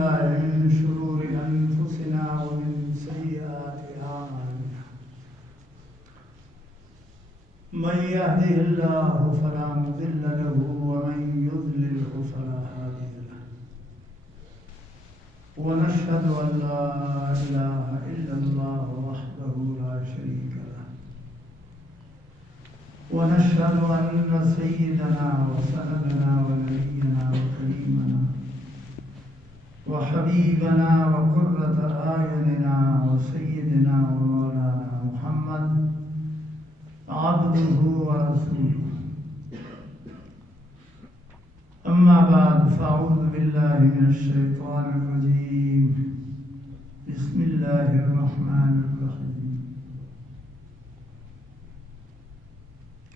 بالله من شرور أنفسنا ومن سيئات أعمالنا من يهده الله فلا مضل له ومن يضلله فلا هادي له ونشهد أن لا إله إلا الله وحده لا شريك له ونشهد أن سيدنا وسندنا ونبينا وكريمنا وحبيبنا وقرة أعيننا وسيدنا ومولانا محمد عبده ورسوله أما بعد فأعوذ بالله من الشيطان الرجيم بسم الله الرحمن الرحيم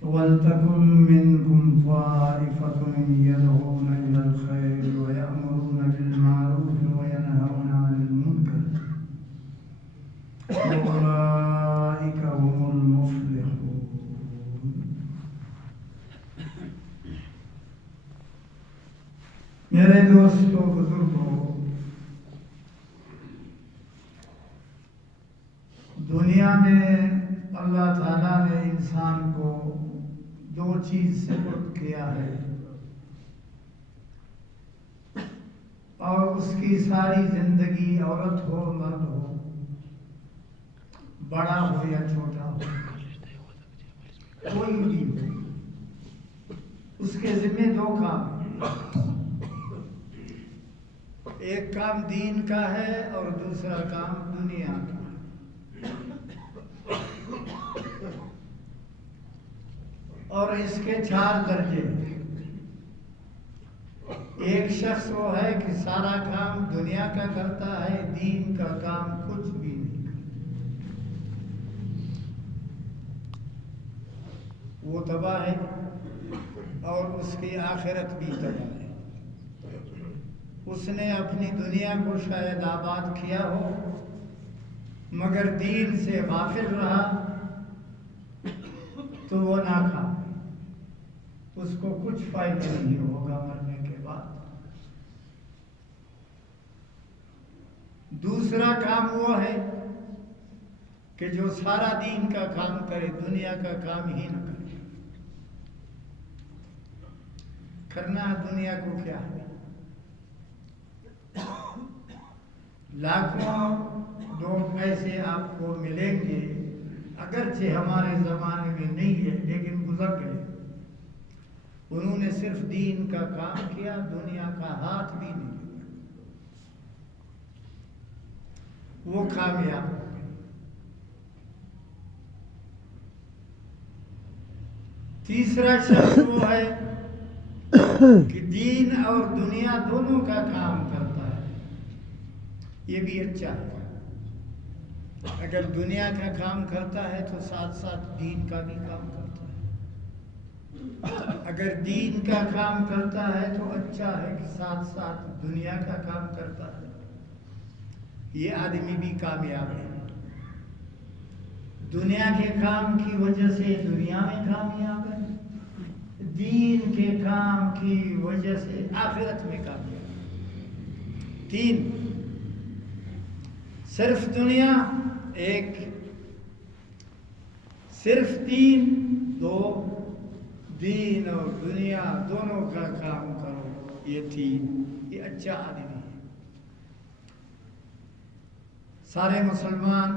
ولتكن منكم طائفة يدعون إلى الخير ويأمرون بالمعروف وينهون عن المنكر وأولئك هم المفلحون. میرے دوستوں بزرگوں، دنیا میں اللہ تعالیٰ نے انسان کو دو چیز سپرد کیا ہے اور اس کی ساری زندگی عورت ہو مرد ہو، بڑا ہو یا چھوٹا ہو، کوئی بھی ہو، اس کے ذمہ دو کام ہیں۔ ایک کام دین کا ہے اور دوسرا کام دنیا کا۔ اور اس کے 4 درجے ہیں۔ ایک شخص وہ ہے کہ سارا کام دنیا کا کرتا ہے، دین کا کام کچھ بھی نہیں کرتا، وہ تباہ ہے اور اس کی آخرت بھی تباہ ہے۔ اس نے اپنی دنیا کو شاید آباد کیا ہو مگر دین سے غافل رہا تو وہ ناکام، اس کو کچھ فائدہ نہیں ہوگا مرنے کے بعد۔ دوسرا کام وہ ہے کہ جو سارا دین کا کام کرے، دنیا کا کام ہی نہ کرے۔ کرنا دنیا کو کیا ہے؟ لاکھوں لوگ ایسے آپ کو ملیں گے، اگرچہ ہمارے زمانے میں نہیں ہے لیکن گزر گئے، انہوں نے صرف دین کا کام کیا، دنیا کا ہاتھ بھی نہیں لیا، وہ کامیاب ہو گئے۔ تیسرا شخص وہ ہے کہ دین اور دنیا دونوں کا کام کرتا ہے، یہ بھی اچھا ہے۔ اگر دنیا کا کام کرتا ہے تو ساتھ ساتھ دین کا بھی کام کرتا ہے، اگر دین کا کام کرتا ہے تو اچھا ہے کہ ساتھ ساتھ دنیا کا کام کرتا ہے، یہ آدمی بھی کامیاب ہے۔ دنیا کے کام کی وجہ سے دنیا میں کامیاب ہے، دین کے کام کی وجہ سے آخرت میں کامیاب ہے۔ 3 صرف دنیا ایک، صرف 3 2، دین اور دنیا دونوں کا کام کرو، یہ 3، یہ اچھا آدمی ہے۔ سارے مسلمان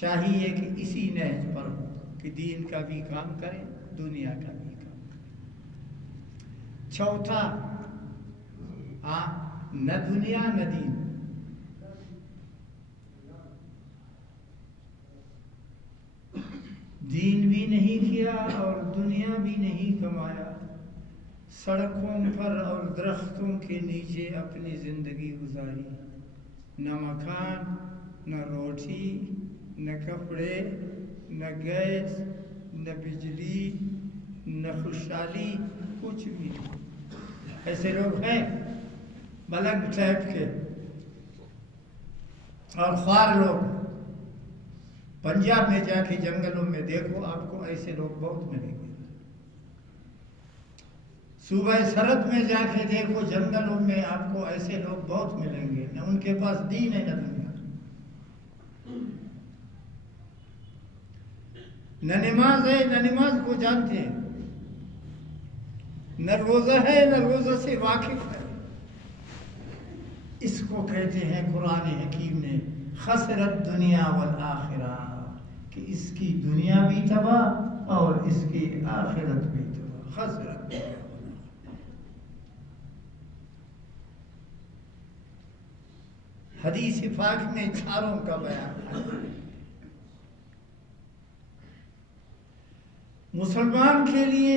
چاہیے کہ اسی نہج پر ہو کہ دین کا بھی کام کریں، دنیا کا بھی کام کریں۔ چوتھا، نہ دنیا نہ دین، دین بھی نہیں کیا اور دنیا بھی نہیں کمایا، سڑکوں پر اور درختوں کے نیچے اپنی زندگی گزاری، نہ مکان، نہ روٹی، نہ کپڑے، نہ گیس، نہ بجلی، نہ خوشحالی، کچھ بھی نہیں۔ ایسے لوگ ہیں ملنگ ٹائپ کے اور خوار لوگ، پنجاب میں جا کے جنگلوں میں دیکھو، آپ کو ایسے لوگ بہت ملیں گے۔ صوبہ سرحد میں جا کے دیکھو، جنگلوں میں آپ کو ایسے لوگ بہت ملیں گے، نہ ان کے پاس دین ہے نہ دنیا، نہ نماز ہے نہ نماز کو جانتے ہیں، نہ روزہ ہے نہ روزہ سے واقف ہے۔ اس کو کہتے ہیں قرآن حکیم نے خسرت دنیا والآخرہ، کہ اس کی دنیا بھی تباہ اور اس کی آخرت بھی تباہ، خسرت دنیا والآخرہ۔ حدیث پاک میں چاروں کا بیان ہے۔ مسلمان کے لیے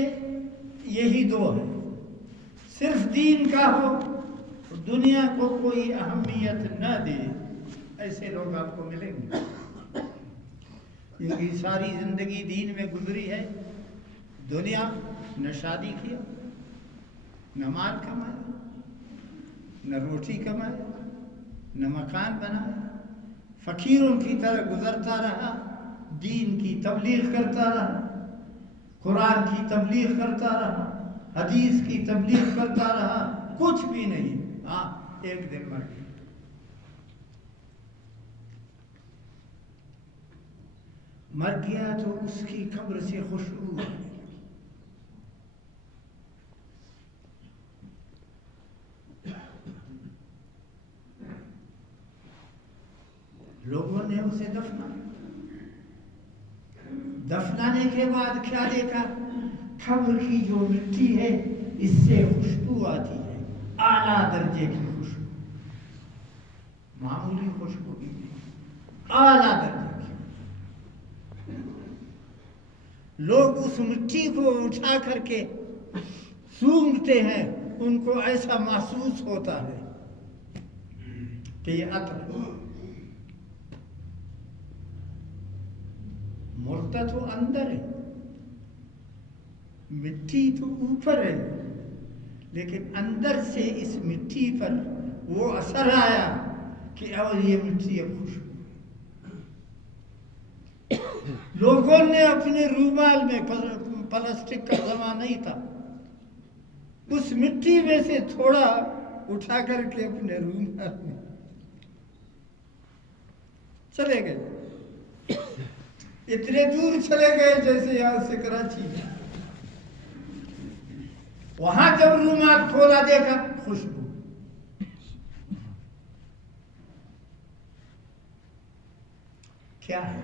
یہی دو ہے، صرف دین کا ہو، دنیا کو کوئی اہمیت نہ دے، ایسے لوگ آپ کو ملیں گے جن کی ساری زندگی دین میں گزری ہے، دنیا نہ شادی کیا، نہ مال کمایا، نہ روٹی کمایا، نہ مکان بنایا، فقیروں کی طرح گزرتا رہا، دین کی تبلیغ کرتا رہا، قرآن کی تبلیغ کرتا رہا، حدیث کی تبلیغ کرتا رہا، کچھ بھی نہیں۔ ہاں، ایک دن مر گیا۔ مر گیا تو اس کی قبر سے خوشبو آئی۔ لوگوں نے اسے دفنانے کے بعد کیا دیکھا؟ قبر کی جو مٹی ہے اس سے خوشبو آتی ہے، اعلیٰ درجے کی خوشبو، معمولی خوشبو بھی نہیں، اعلیٰ درجے کی۔ لوگ اس مٹی کو اٹھا کر کے سونگھتے ہیں، ان کو ایسا محسوس ہوتا ہے کہ یہ عطر ہے۔ مردہ تو اندر ہے، مٹی تو اوپر ہے، لیکن اندر سے اس مٹی پر وہ اثر آیا کہ اور یہ مٹی اب خوشبو۔ لوگوں نے اپنے رومال میں، پلاسٹک کا زمانہ نہیں تھا، اس مٹی میں سے تھوڑا اٹھا کر کے اپنے رومال میں چلے گئے، اتنے دور چلے گئے جیسے یہاں سے کراچی، وہاں جب رومال کھولا دیکھا خوشبو۔ کیا ہے؟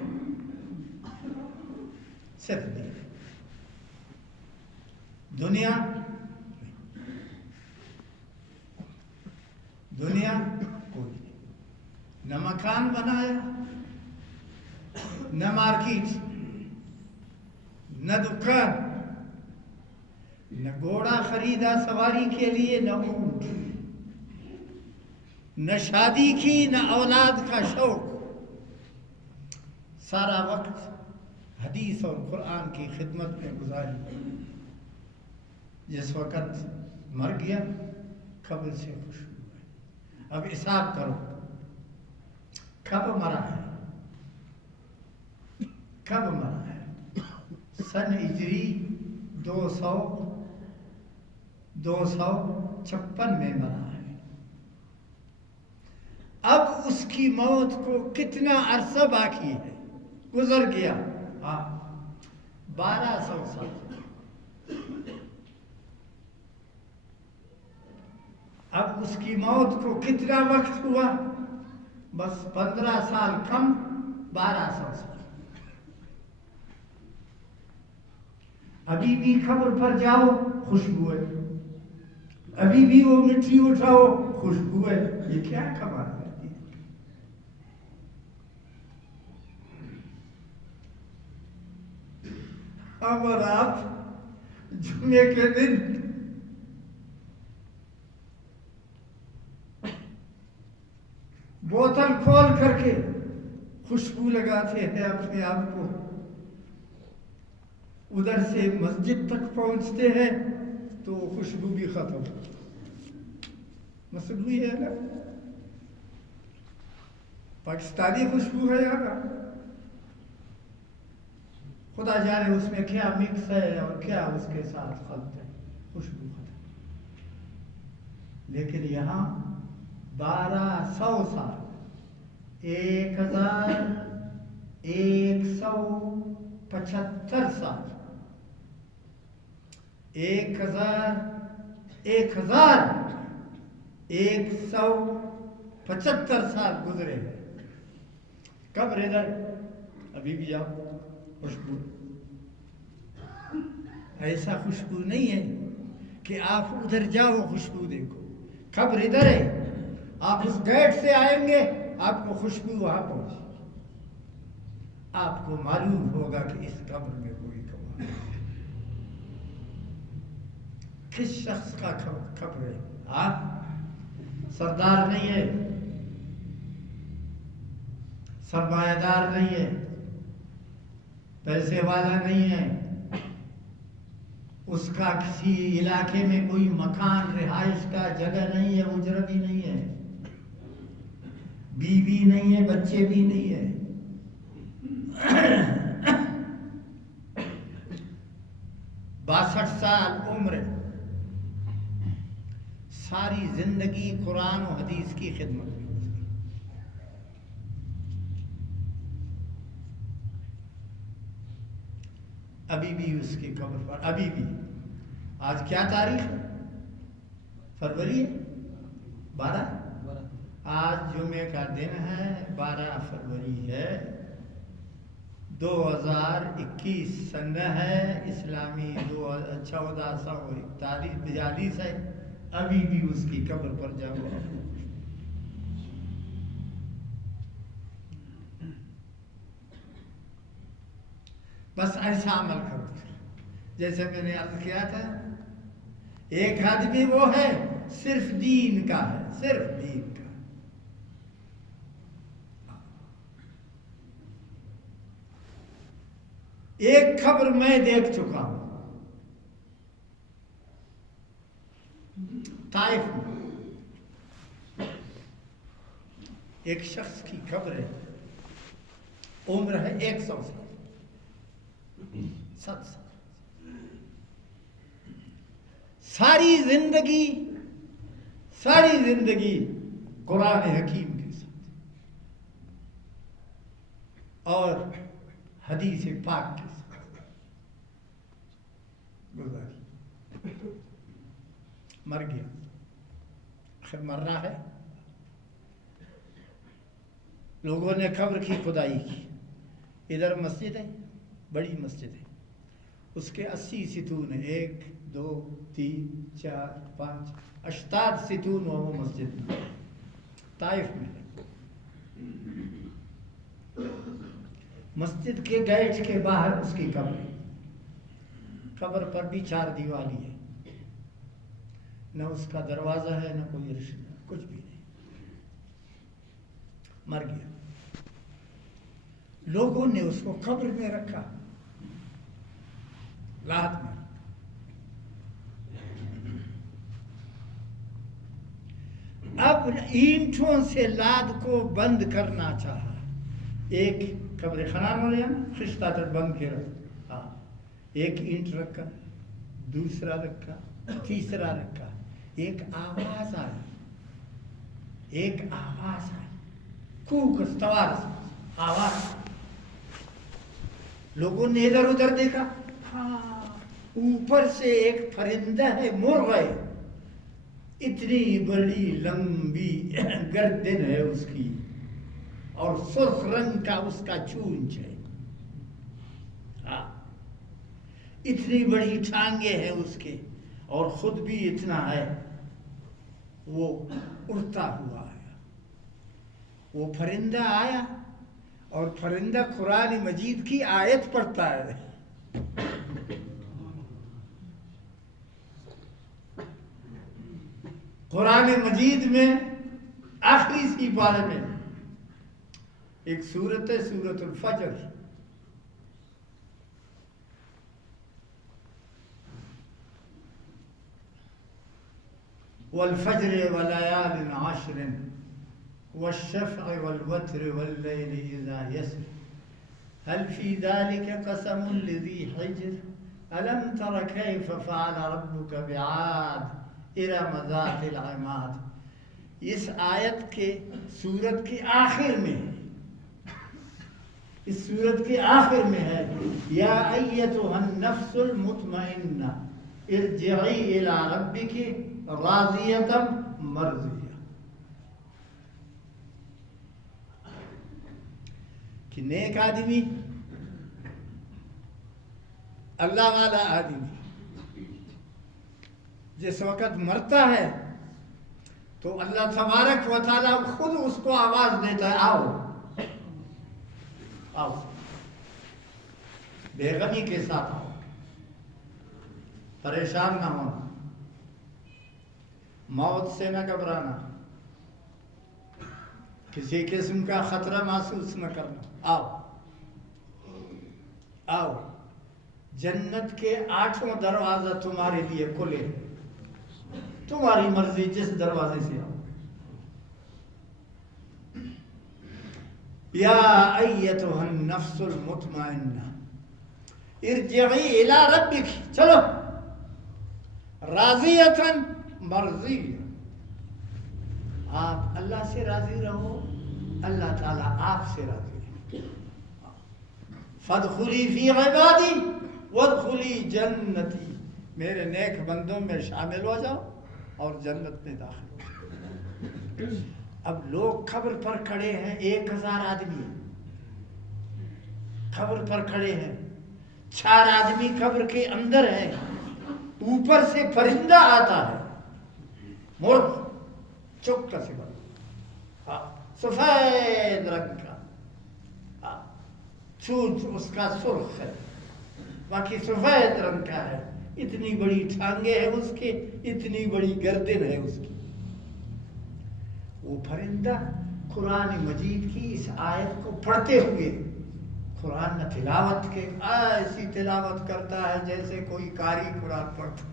صرف دنیا کوئی نہیں، نہ مکان بنایا، نہ مارکیٹ، نہ دکان، نہ گھوڑا خریدا سواری کے لیے، نہ اونٹ، نہ شادی کی، نہ اولاد کا شوق، سارا وقت حدیث اور قرآن کی خدمت میں گزاری۔ جس وقت مر گیا قبر سے خوشبو آئی۔ اب حساب کرو، کب مرا ہے؟ کب مرا ہے؟ سن ہجری 256 میں مرا ہے۔ اب اس کی موت کو کتنا عرصہ باقی ہے؟ گزر گیا 1200 سال۔ اب اس کی موت کو کتنا وقت ہوا؟ بس 15 سال کم، 1200 سال۔ ابھی بھی قبر پر جاؤ خوشبو ہے، ابھی بھی وہ مٹی اٹھاؤ خوشبو ہے۔ یہ کیا کمال کرتی ہے؟ ہم اور آپ جمعے کے دن بوتل کھول کر کے خوشبو لگاتے ہیں اپنے آپ کو، ادھر سے مسجد تک پہنچتے ہیں تو خوشبو بھی ختم۔ مسئلہ یہ ہے نا، پاکستانی خوشبو ہے یہاں، خدا جانے اس میں کیا مکس ہے اور کیا اس کے ساتھ خلط ہے، خوشبو ختم۔ لیکن یہاں 1200 سال، 1175 سال، 1175 سال گزرے ہیں۔ قبر ادھر، ابھی بھی جاؤ، خوشبو ایسا خوشبو نہیں ہے کہ آپ ادھر جاؤ خوشبو دیکھو، قبر ادھر ہے، آپ اس گیٹ سے آئیں گے آپ کو خوشبو وہاں پہنچے، آپ کو معلوم ہوگا کہ اس قبر میں کوئی کمال ہے۔ کس شخص کا قبر ہے؟ آپ سردار نہیں ہے، سرمایہ دار نہیں ہے، پیسے والا نہیں ہے، اس کا کسی علاقے میں کوئی مکان رہائش کا جگہ نہیں ہے، اجرہ بھی نہیں ہے، بیوی نہیں ہے، بچے بھی نہیں ہے، 62 سال عمر، ساری زندگی قرآن و حدیث کی خدمت میں اس کی۔ ابھی بھی اس کی قبر پر، ابھی بھی، آج کیا تاریخ ہے؟ فروری ہے 12، آج جمعے کا دن ہے، 12 فروری ہے، 2021 سن ہے، اسلامی 1442 ہے۔ ابھی بھی اس کی قبر پر جاؤ، بس ایسا عمل کرو۔ جیسے میں نے عرض کیا تھا، ایک آدمی وہ ہے صرف دین کا ہے، صرف دین کا۔ ایک خبر میں دیکھ چکا ہوں، طائف میں ایک شخص کی قبر ہے، عمر ہے 100 سال، 7 سال، ساری زندگی قرآن حکیم کے ساتھ اور حدیث پاک کے ساتھ گزاری، مر گیا، آخر مر رہا ہے۔ لوگوں نے قبر کی کھدائی کی، ادھر مسجد ہے، بڑی مسجد ہے، اس کے 80 ستون ہیں، 1 2 3 4 5 88 ستون ہو وہ مسجد میں، طائف میں۔ مسجد کے گیٹ کے باہر اس کی قبر ہے، قبر پر بھی 4 دیوالی ہے، نہ اس کا دروازہ ہے، نہ کوئی رشتہ، کچھ بھی نہیں، مر گیا۔ لوگوں نے اس کو قبر میں رکھا، لاد میں۔ اب اینٹوں سے لاد کو بند کرنا چاہا، ایک قبر خراب ہو رہا، خشتہ تک بند کے رکھ، ہاں، ایک اینٹ رکھا، دوسرا رکھا، تیسرا رکھا، ایک آواز آئی، کوک استوار آواز، لوگوں نے ادھر ادھر دیکھا، ہاں، اوپر سے ایک پرندہ ہے، مرغ ہے، اتنی بڑی لمبی گردن ہے اس کی، اور سرخ رنگ کا اس کا چونچ ہے، ہاں، اتنی بڑی ٹانگیں ہیں اس کے، اور خود بھی اتنا ہے، وہ اڑتا ہوا آیا۔ وہ پرندہ آیا، اور پرندہ قرآن مجید کی آیت پڑھتا ہے، قرآن مجید میں آخری سی پارے میں ایک سورت ہے، سورت الفجر، والفجر وليال عشر والشفع والوتر والليل إذا يسر هل في ذلك قسم لذي حجر ألم تر كيف فعل ربك بعاد ارم ذات العماد. اس آیت کے سورت کے آخر میں ہے، اس سورت کے آخر میں ہے یا ایتھا النفس المطمئنہ ارجعی الی ربک راضیۃ مرضیہ. کہ نیک آدمی، اللہ والا آدمی جس وقت مرتا ہے تو اللہ تبارک و تعالیٰ خود اس کو آواز دیتا ہے، آؤ آؤ، بے غمی کے ساتھ آؤ، پریشان نہ ہونا، موت سے نہ گھبرانا، کسی قسم کا خطرہ محسوس نہ کرنا، آؤ آؤ، جنت کے 8 دروازہ تمہارے لیے کھلے، تمہاری مرضی جس دروازے سے آؤ. یا ایتھا النفس المطمئنہ ارجعی الی ربک، چلو، راضیۃ مرضیہ. آپ اللہ سے راضی رہو، اللہ تعالیٰ آپ سے راضی رہے. فادخلی فی عبادی وادخلی جنتی، میرے نیک بندوں میں شامل ہو جاؤ اور جنت میں داخل ہو جاؤ. اب لوگ قبر پر کھڑے ہیں، 1000 آدمی قبر پر کھڑے ہیں، 4 آدمی قبر کے اندر ہیں، اوپر سے پرندہ آتا ہے، مرغ چک کا سبا، سفید رنگ کا، چونچ اس کا سرخ ہے، باقی سفید رنگ کا ہے، اتنی بڑی ٹھانگیں ہیں اس کے، اتنی بڑی گردن ہے اس کی. وہ پرندہ قرآن مجید کی اس آیت کو پڑھتے ہوئے قرآن نہ تلاوت کے ایسی تلاوت کرتا ہے جیسے کوئی قاری قرآن پڑھتا.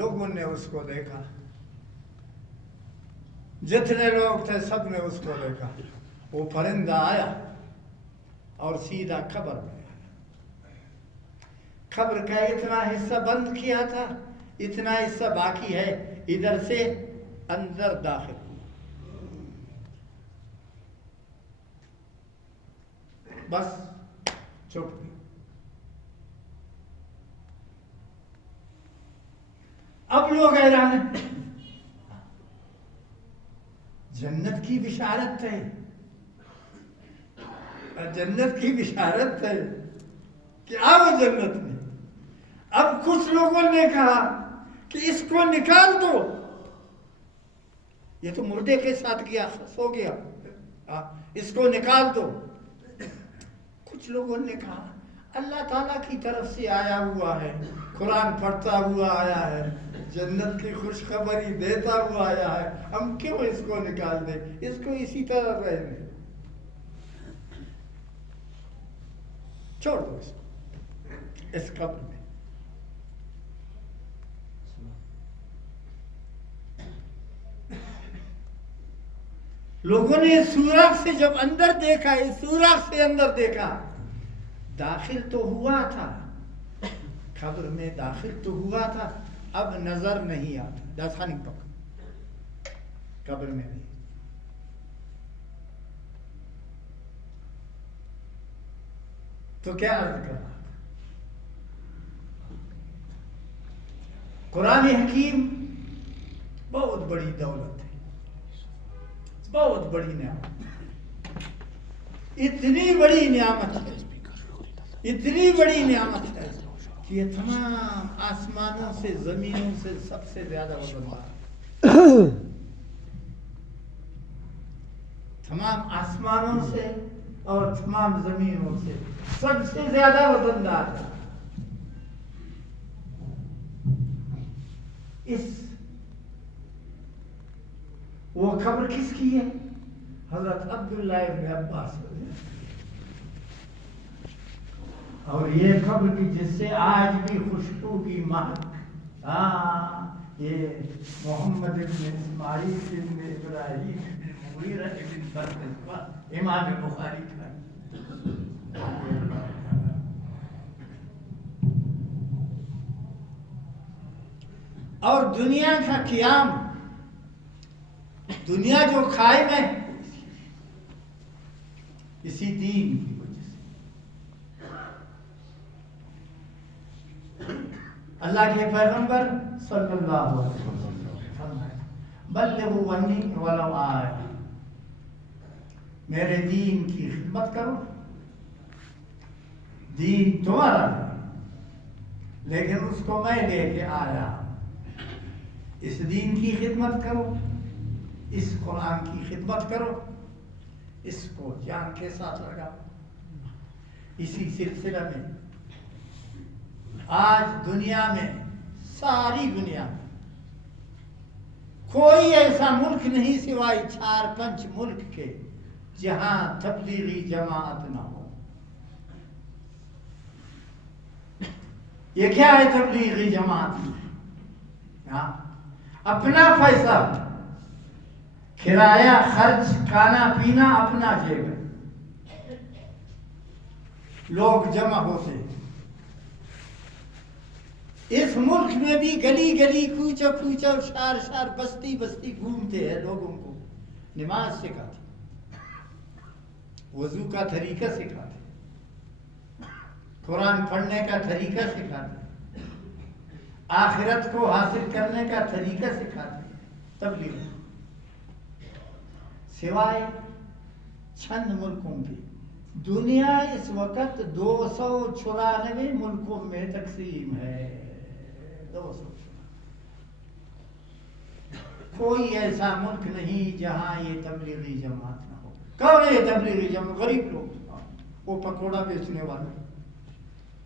لوگوں نے اس کو دیکھا، جتنے لوگ تھے سب نے اس کو دیکھا. وہ پرندہ آیا اور سیدھا قبر میں آیا. قبر کا اتنا حصہ بند کیا تھا، اتنا حصہ باقی ہے، ادھر سے اندر داخل ہوا. بس چپ گیا. اب لوگ حیران ہیں، جنت کی بشارت ہے، جنت کی بشارت ہے کہ آؤ جنت میں. اب کچھ لوگوں نے کہا کہ اس کو نکال دو، یہ تو مردے کے ساتھ گیا، سو گیا، اس کو نکال دو. کچھ لوگوں نے کہا اللہ تعالیٰ کی طرف سے آیا ہوا ہے، قرآن پڑھتا ہوا آیا ہے، جنت کی خوشخبری دیتا ہوا آیا ہے، ہم کیوں اس کو نکال دیں، اس کو اسی طرح رہنے دیں، چھوڑ دو اس کو اس قبر میں. لوگوں نے اس سوراخ سے جب اندر دیکھا، اس سوراخ سے اندر دیکھا، داخل تو ہوا تھا، قبر میں داخل تو ہوا تھا، اب نظر نہیں آتا، جیسا نہیں پکا قبر میں نہیں. تو کیا عرض کر رہا تھا؟ قرآن حکیم بہت بڑی دولت ہے، بہت بڑی نعمت، اتنی بڑی نعمت ہے، اتنی بڑی نعمت ہے کہ یہ تمام آسمانوں سے زمینوں سے سب سے زیادہ وزندار، تمام آسمانوں سے اور تمام زمینوں سے سب سے زیادہ وزندار ہے. وہ خبر کس کی ہے؟ حضرت عبداللہ ابن عباس. اور یہ خبر کی جس سے آج بھی خوشبو کی مہک، یہ محمد ابن اسماعیل ابن ابراہیم ابن مغیرہ ابن بردزبہ امام بخاری کا. اور دنیا کا قیام، دنیا جو قائم ہے اسی دین کی وجہ سے۔ اللہ کے پیغمبر صلی اللہ علیہ وسلم فرمایا بلغوا عنی ولو آیہ، میرے دین کی خدمت کرو، دین تمہارا ہے لیکن اس کو میں لے کے آیا، اس دین کی خدمت کرو، اس قرآن کی خدمت کرو، اس کو جان کے ساتھ لگاؤ۔ اسی سلسلہ میں آج دنیا میں، ساری دنیا میں کوئی ایسا ملک نہیں سوائے 4-5 ملک کے جہاں تبلیغی جماعت نہ ہو۔ یہ کیا ہے تبلیغی جماعت؟ اپنا پیسہ، کرایہ خرچ، کھانا پینا اپنا جیب ہے، لوگ جمع ہوتے۔ اس ملک میں بھی گلی گلی، کوچہ کوچہ، شار شار، بستی بستی گھومتے ہیں، لوگوں کو نماز سکھاتے، وضو کا طریقہ سکھاتے، قرآن پڑھنے کا طریقہ سکھاتے، آخرت کو حاصل کرنے کا طریقہ سکھاتے، تبلیغ۔ سوائے چند ملکوں کے، دنیا اس وقت 294 ملکوں میں تقسیم ہے۔ 294۔ کوئی ایسا ملک نہیں جہاں یہ تبلیغی جماعت نہ ہو۔ کون ہے یہ تبلیغی جماعت؟ غریب لوگ، وہ پکوڑا بیچنے والے،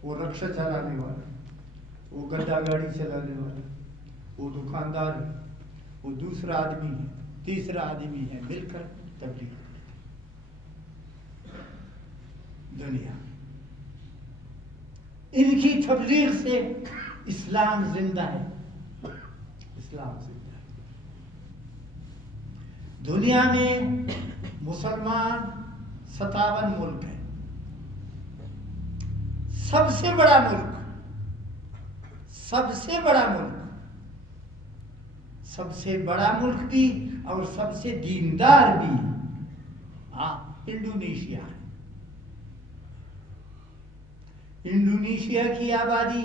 وہ رکشہ چلانے والے، وہ گڈا گاڑی چلانے والا، وہ دکاندار ہے، وہ دوسرا آدمی ہے، تیسرا آدمی ہے، مل کر تبلیغ دنیا۔ ان کی تبلیغ سے اسلام زندہ ہے، اسلام زندہ ہے۔ دنیا میں مسلمان 57 ملک ہیں۔ سب سے بڑا ملک، سب سے بڑا ملک، سب سے بڑا ملک بھی اور سب سے دیندار بھی انڈونیشیا ہے۔ انڈونیشیا کی آبادی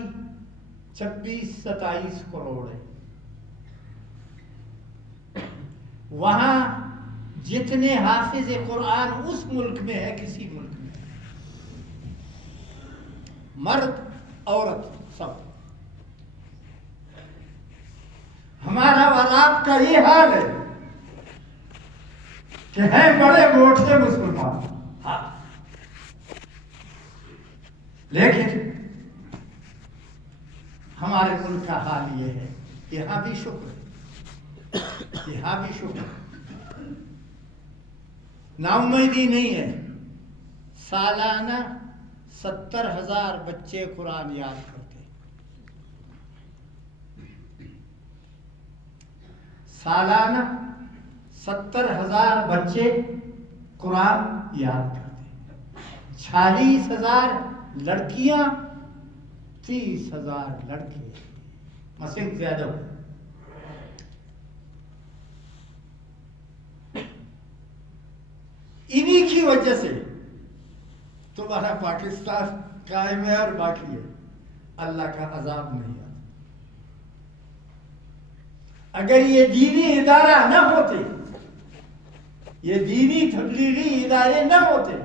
26-27 کروڑ ہے۔ وہاں جتنے حافظ قرآن اس ملک میں ہے کسی ملک میں، مرد عورت سب۔ ہمارا اور آپ کا یہ حال ہے کہ ہیں بڑے موٹے مسلمان، لیکن ہمارے ملک کا حال یہ ہے، یہاں بھی شکر ہے، یہاں بھی شکر ہے، نا امیدی نہیں ہے۔ سالانہ 70,000 بچے قرآن یاد کرتے، سالانہ 70,000 بچے قرآن یاد کرتے، 40,000 لڑکیاں، 30,000 لڑکے، مسیح زیادہ ہو۔ انہی کی وجہ سے تمہارا پاکستان قائم ہے اور باقی ہے، اللہ کا عذاب نہیں آتا۔ اگر یہ دینی ادارہ نہ ہوتے، یہ دینی تبلیغی ادارے نہ ہوتے،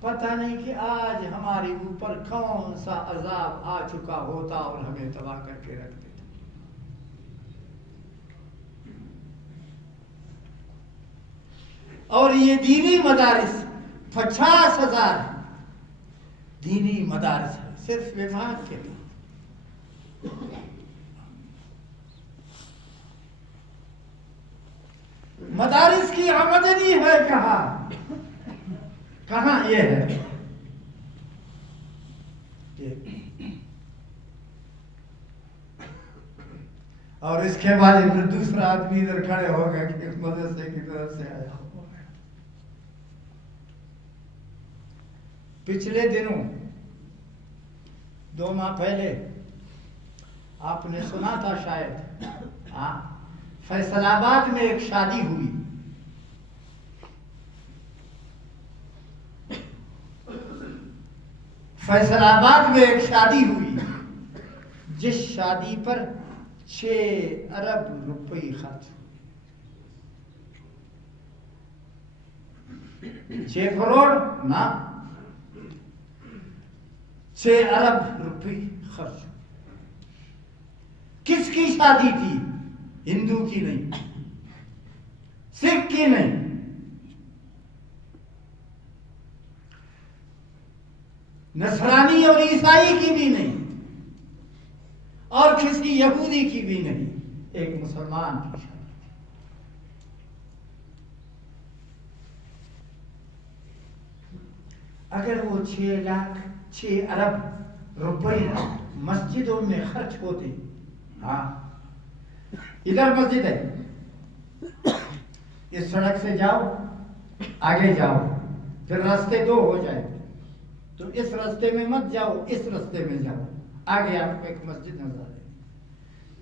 پتہ نہیں کہ آج ہمارے اوپر کون سا عذاب آ چکا ہوتا اور ہمیں تباہ کر کے رکھ دیتا۔ اور یہ دینی مدارس 50,000 دینی مدارس ہے صرف وبھاگ کے لیے۔ مدارس کی آمدنی ہے کہاں؟ کہاں یہ ہے؟ اور اس کے بعد دوسرا آدمی ادھر کھڑے ہو گئے کہ اس مدرسے کی طرف سے آیا۔ پچھلے دنوں 2 ماہ پہلے آپ نے سنا تھا شاید، ہاں، فیصل آباد میں ایک شادی ہوئی، فیصل آباد میں ایک شادی ہوئی جس شادی پر 6 ارب روپے خرچ، 6 کروڑ نہ 6 ارب روپے خرچ۔ کس کی شادی تھی؟ ہندو کی نہیں، سکھ کی نہیں، نصرانی اور عیسائی کی بھی نہیں، اور کسی یہودی کی بھی نہیں، ایک مسلمان کی شادی۔ اگر وہ 6 ارب روپے مسجدوں میں خرچ ہوتے، ہاں ادھر مسجد ہے، اس سڑک سے جاؤ، آگے جاؤ، پھر راستے 2 ہو جائے تو اس راستے میں مت جاؤ، اس راستے میں جاؤ، آگے آپ کو ایک مسجد نظر آئے،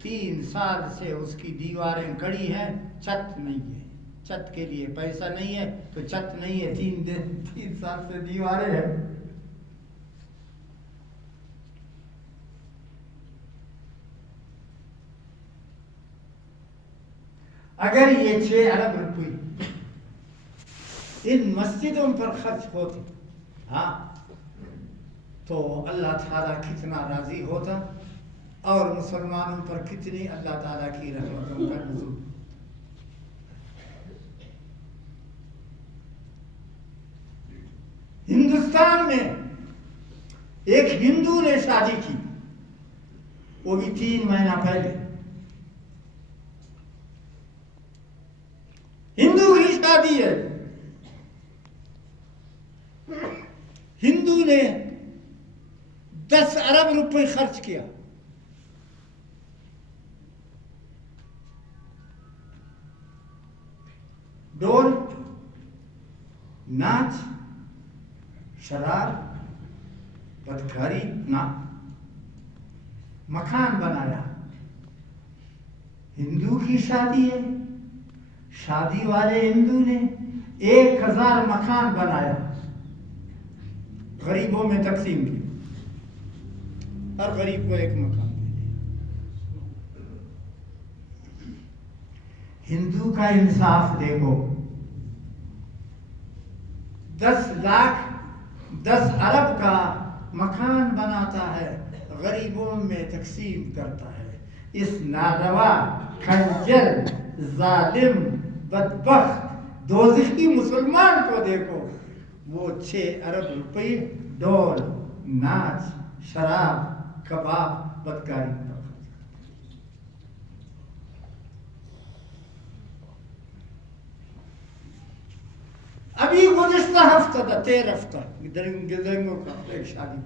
3 سال سے اس کی دیواریں کڑی ہیں، چھت نہیں ہے، چھت کے لیے پیسہ نہیں ہے تو چھت نہیں ہے، 3 سال سے دیواریں ہیں۔ اگر یہ 6 ارب روپے ان مسجدوں پر خرچ ہوتے، ہاں، تو اللہ تعالیٰ کتنا راضی ہوتا، اور مسلمانوں پر کتنی اللہ تعالیٰ کی رحمتوں کا نزول۔ ہندوستان میں ایک ہندو نے شادی کی، وہ بھی 3 مہینہ پہلے، ہندو کی شادی ہے، ہندو نے 10 ارب روپے خرچ کیا، ڈول، ناچ، شراب، بدکاری، نہ مکان بنایا۔ ہندو کی شادی ہے، شادی والے ہندو نے 1000 مکان بنایا، غریبوں میں تقسیم کیا، ہر غریب کو 1 مکان دے دیا۔ ہندو کا انصاف دیکھو، 10 ارب کا مکان بناتا ہے، غریبوں میں تقسیم کرتا ہے۔ اس ناروا، خنجر، ظالم، بدبخت، دوزخی مسلمان کو دیکھو، وہ 6 ارب روپے ڈول، ناچ، شراب، کباب، بدکاری پر خرچ کرتا۔ ابھی گزشتہ ہفتہ تھا، 13 ہفتہ گزرنگوں کا ایک شادی،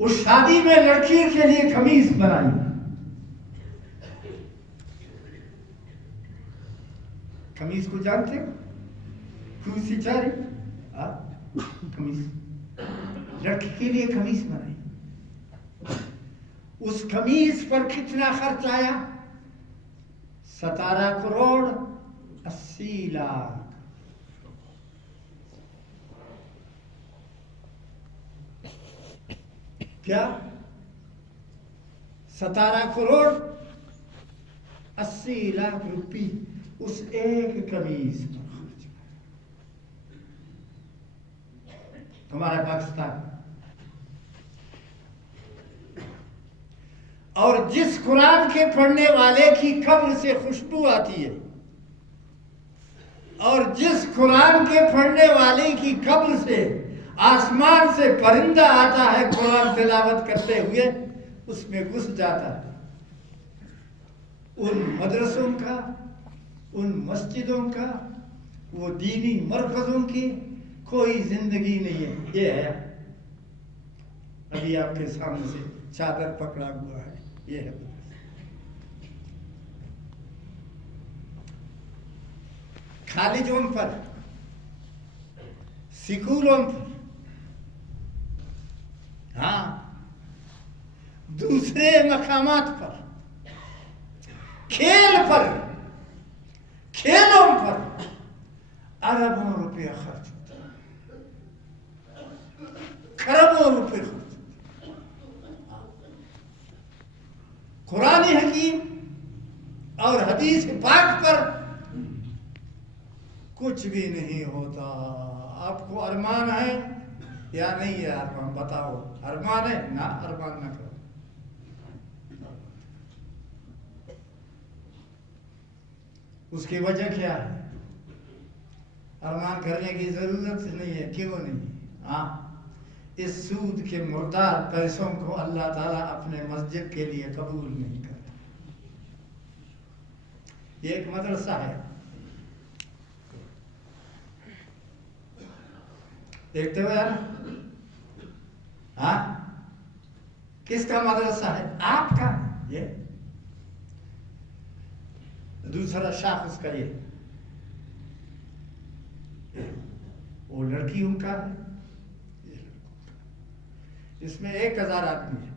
اس شادی میں لڑکی کے لیے قمیص بنائی، قمیص کو جانتے ہو؟ کھوسی چاری، قمیص، لڑکی کے لیے قمیص بنائی۔ اس قمیص پر کتنا خرچ آیا؟ 17 کروڑ 80 لاکھ۔ کیا؟ 17 کروڑ 80 لاکھ روپی اس ایک قمیص پر خرچ کر۔ ہمارا پاکستان، اور جس قرآن کے پڑھنے والے کی قبر سے خوشبو آتی ہے، اور جس قرآن کے پڑھنے والے کی قبر سے آسمان سے پرندہ آتا ہے قرآن تلاوت کرتے ہوئے، اس میں گھس جاتا ہے، ان مدرسوں کا، ان مسجدوں کا، وہ دینی مرکزوں کی کوئی زندگی نہیں ہے۔ یہ ہے ابھی آپ کے سامنے سے چادر پکڑا ہوا ہے، یہ ہے کالجوں پر، سکولوں پر ہاں دوسرے مقامات پر، کھیل پر، کھیلوں پر اربوں روپے خرچ ہوتا ہے، کھربوں روپے خرچ ہوتا ہے۔ قرآن حکیم اور حدیث پاک پر کچھ بھی نہیں ہوتا۔ آپ کو ارمان ہے یا نہیں ہے؟ ارمان بتاؤ، ارمان ہے نہ؟ ارمان نہ کرو۔ اس کی وجہ کیا ہے؟ ارمان کرنے کی ضرورت نہیں ہے، کیوں نہیں؟ ہاں اس سود کے مردار پیسوں کو اللہ تعالیٰ اپنے مسجد کے لیے قبول نہیں کرتا۔ یہ ایک مدرسہ ہے، دیکھتے ہو یار؟ ہاں کس کا مدرسہ ہے؟ آپ کا۔ یہ دوسرا شاخ اس کا یہ وہ لڑکی ان کا ہے، اس میں 1000 آدمی ہے،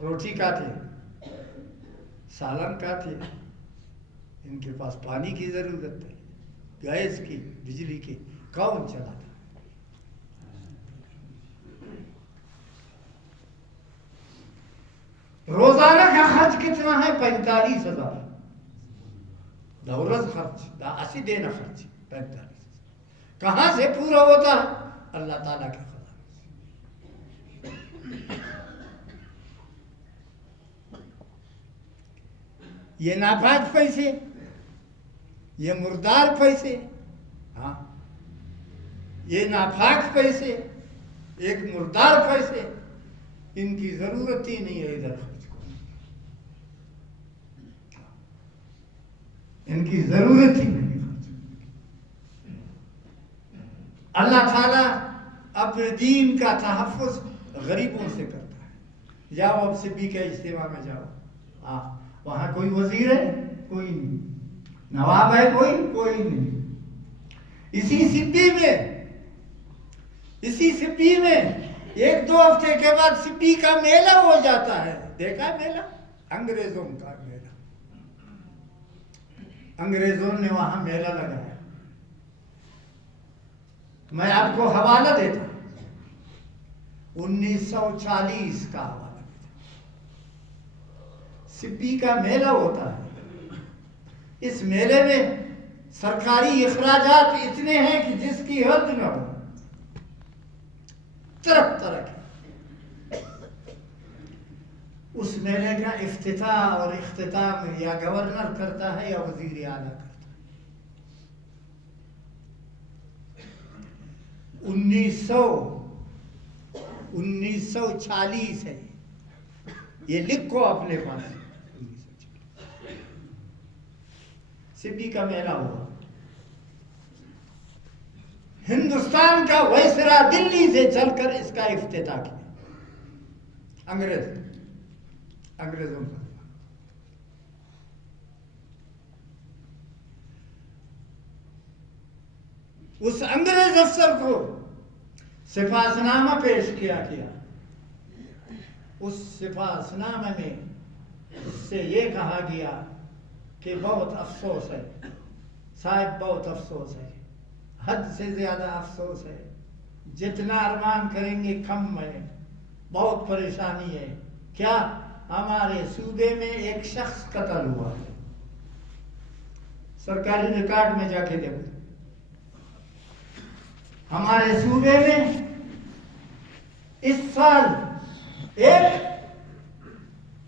روٹی کھاتے، سالن کھاتے، ان کے پاس پانی کی ضرورت ہے، گیس کی، بجلی کی، کون چلاتا؟ روزانہ کا خرچ کتنا ہے؟ 45,000 دورز خرچ، اسی دینا خرچ 45,000۔ کہاں سے پورا ہوتا ہے؟ اللہ تعالیٰ کے خزانے سے۔ یہ ناپاک پیسے، یہ مردار پیسے، ہاں یہ ناپاک پیسے، ایک مردار پیسے، ان کی ضرورت ہی نہیں ہے ادھر خرچ کرنے کی، ان کی ضرورت ہی نہیں خرچ کرنے کی۔ اللہ تعالیٰ اپنے دین کا تحفظ غریبوں سے کرتا ہے۔ جاؤ اب سبی کے اجتماع میں جاؤ، وہاں کوئی وزیر ہے؟ کوئی نہیں۔ نواب ہے؟ کوئی نہیں۔ اسی سبی میں 1-2 ہفتے کے بعد سبی کا میلہ ہو جاتا ہے۔ دیکھا میلہ؟ انگریزوں کا میلہ، انگریزوں نے وہاں میلہ لگایا۔ میں آپ کو حوالہ دیتا ہوں، 1940 کا حوالہ دیتا ہوں۔ سبی کا میلہ ہوتا ہے، اس میلے میں سرکاری اخراجات اتنے ہیں کہ جس کی حد نہ ہو، طرح کے۔ اس میلے کا افتتاح اور اختتام یا گورنر کرتا ہے یا وزیر اعلیٰ کرتا ہے۔ 1940 ہے، یہ لکھو اپنے پاس۔ سبی کا میلہ ہوا، ہندوستان کا وائسرا دلی سے چل کر اس کا افتتاح کیا، انگریزوں کا۔ اس انگریز افسر کو سپاسنامہ پیش کیا۔ اس سپاسنامہ میں اس سے یہ کہا گیا کہ بہت افسوس ہے صاحب، بہت افسوس ہے، حد سے زیادہ افسوس ہے، جتنا ارمان کریں گے کم ہے، بہت پریشانی ہے۔ کیا؟ ہمارے صوبے میں ایک شخص قتل ہوا ہے، سرکاری ریکارڈ میں جا کے دیکھو، ہمارے صوبے میں اس سال ایک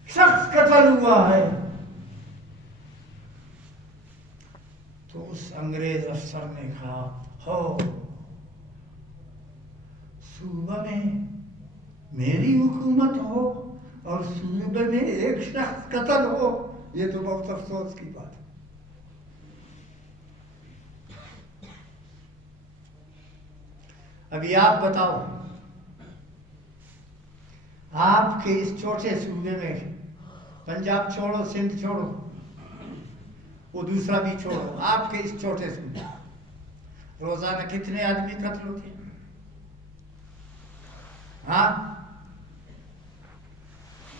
شخص قتل ہوا ہے۔ تو اس انگریز افسر نے کہا، ہو صوبہ میں میری حکومت ہو اور صوبے میں ایک شخص قتل ہو، یہ تو بہت افسوس کی بات ہے۔ ابھی آپ بتاؤ، آپ کے اس چھوٹے صوبے میں، پنجاب چھوڑو، سندھ چھوڑو، وہ دوسرا بھی چھوڑو، آپ کے اس چھوٹے صوبے روزانہ کتنے آدمی قتل ہوتے ہیں؟ ہاں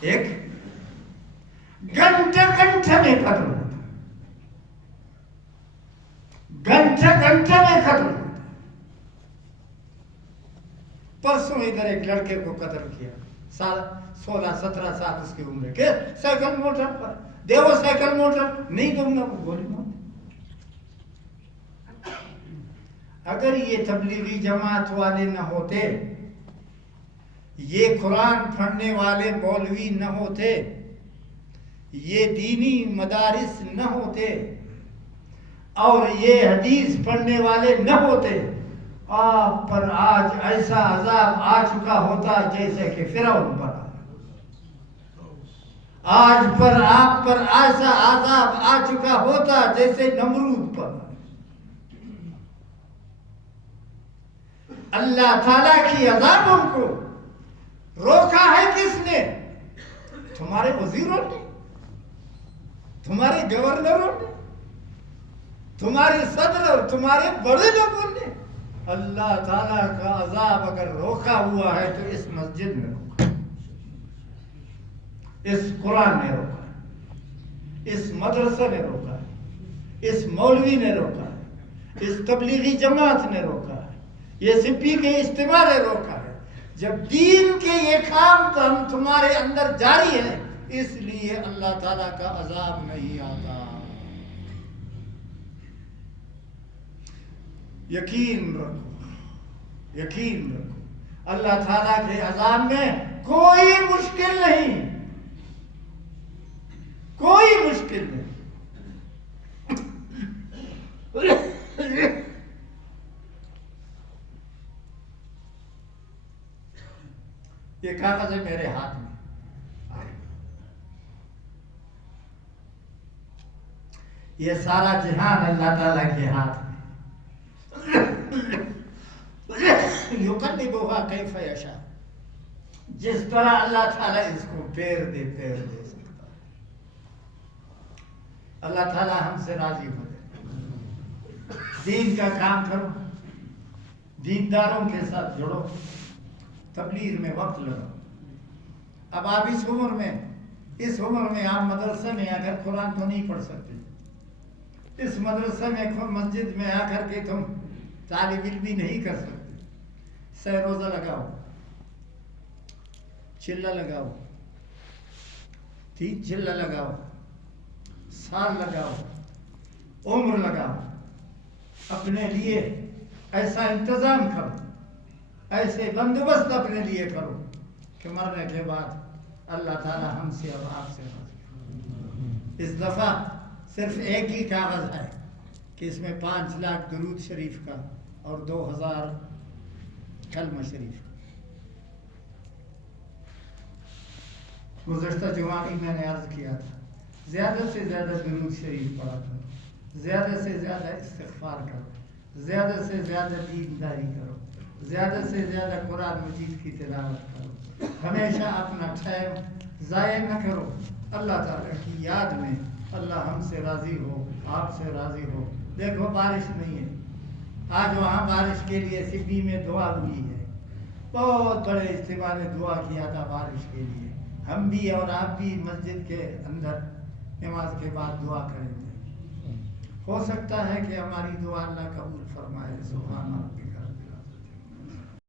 ایک گھنٹے گھنٹے میں ختم ہوتا، گھنٹے گھنٹے میں ختم ہوتا۔ پرسوں ادھر ایک لڑکے کو قتل کیا، 16-17 سال اس کی عمر ہے، کہ سائیکل موٹر پر دیو سائیکل موٹر نہیں دوں گا، گولی مار۔ اگر یہ تبلیغی جماعت والے نہ ہوتے، یہ قرآن پڑھنے والے مولوی نہ ہوتے، یہ دینی مدارس نہ ہوتے، اور یہ حدیث پڑھنے والے نہ ہوتے، آپ پر آج ایسا عذاب آ چکا ہوتا جیسے کہ فرعون پر آج پر آپ پر ایسا عذاب آ چکا ہوتا جیسے نمرود پر۔ اللہ تعالیٰ کی عذابوں کو روکا ہے کس نے؟ تمہارے وزیروں نے، تمہارے گورنروں نے، تمہارے صدر اور تمہارے بڑے لوگوں نے۔ اللہ تعالیٰ کا عذاب اگر روکا ہوا ہے تو اس مسجد میں روکا، اس قرآن نے روکا، اس مدرسے نے روکا، اس مولوی نے روکا، اس تبلیغی جماعت نے روکا، یہ سپی کے اجتماع نے روکا ہے۔ جب دین کے یہ کام تمہارے اندر جاری ہے، اس لیے اللہ تعالیٰ کا عذاب نہیں آتا۔ یقین رکھو، یقین رکھو، اللہ تعالیٰ کے عذاب میں کوئی مشکل نہیں، کوئی مشکل نہیں۔ یہ کاغذ ہے میرے ہاتھ میں، یہ سارا جہان اللہ تعالیٰ کے ہاتھ میں، یقلبها کیف یشاء، جس طرح اللہ تعالیٰ اس کو پیر دے سکتا ہے۔ اللہ تعالیٰ ہم سے راضی ہو جائے۔ دین کا کام کرو، دینداروں کے ساتھ جڑو، تبلیغ میں وقت لگاؤ۔ اب آپ اس عمر میں آپ مدرسے میں آ کر قرآن تو نہیں پڑھ سکتے، اس مدرسے میں مسجد میں آ کر کے تم طالب علمی نہیں کر سکتے۔ سہ روزہ لگاؤ، چلہ لگاؤ، 3 چلہ لگاؤ، سال لگاؤ، عمر لگاؤ، اپنے لیے ایسا انتظام کرو، ایسے بندوبست اپنے لیے کرو کہ مرنے کے بعد اللہ تعالی ہم سے اور آپ سے راضی۔ اس دفعہ صرف ایک ہی کاغذ ہے کہ اس میں 5 لاکھ درود شریف کا اور 2000 کلمہ شریف کا۔ گزشتہ جمعہ ہی میں نے عرض کیا تھا، زیادہ سے زیادہ درود شریف پڑھا کرو، زیادہ سے زیادہ استغفار کرو، زیادہ سے زیادہ دینداری کرو، زیادہ سے زیادہ قرآن مجید کی تلاوت کرو، ہمیشہ اپنا ٹائم ضائع نہ کرو۔ اللہ تعالیٰ کی یاد میں اللہ ہم سے راضی ہو، آپ سے راضی ہو۔ دیکھو بارش نہیں ہے، آج وہاں بارش کے لیے سبی میں دعا ہوئی ہے، بہت بڑے اجتماع نے دعا کیا تھا بارش کے لیے۔ ہم بھی اور آپ بھی مسجد کے اندر نماز کے بعد دعا کریں گے، ہو سکتا ہے کہ ہماری دعا اللہ قبول فرمائے۔ سبحان اللہ۔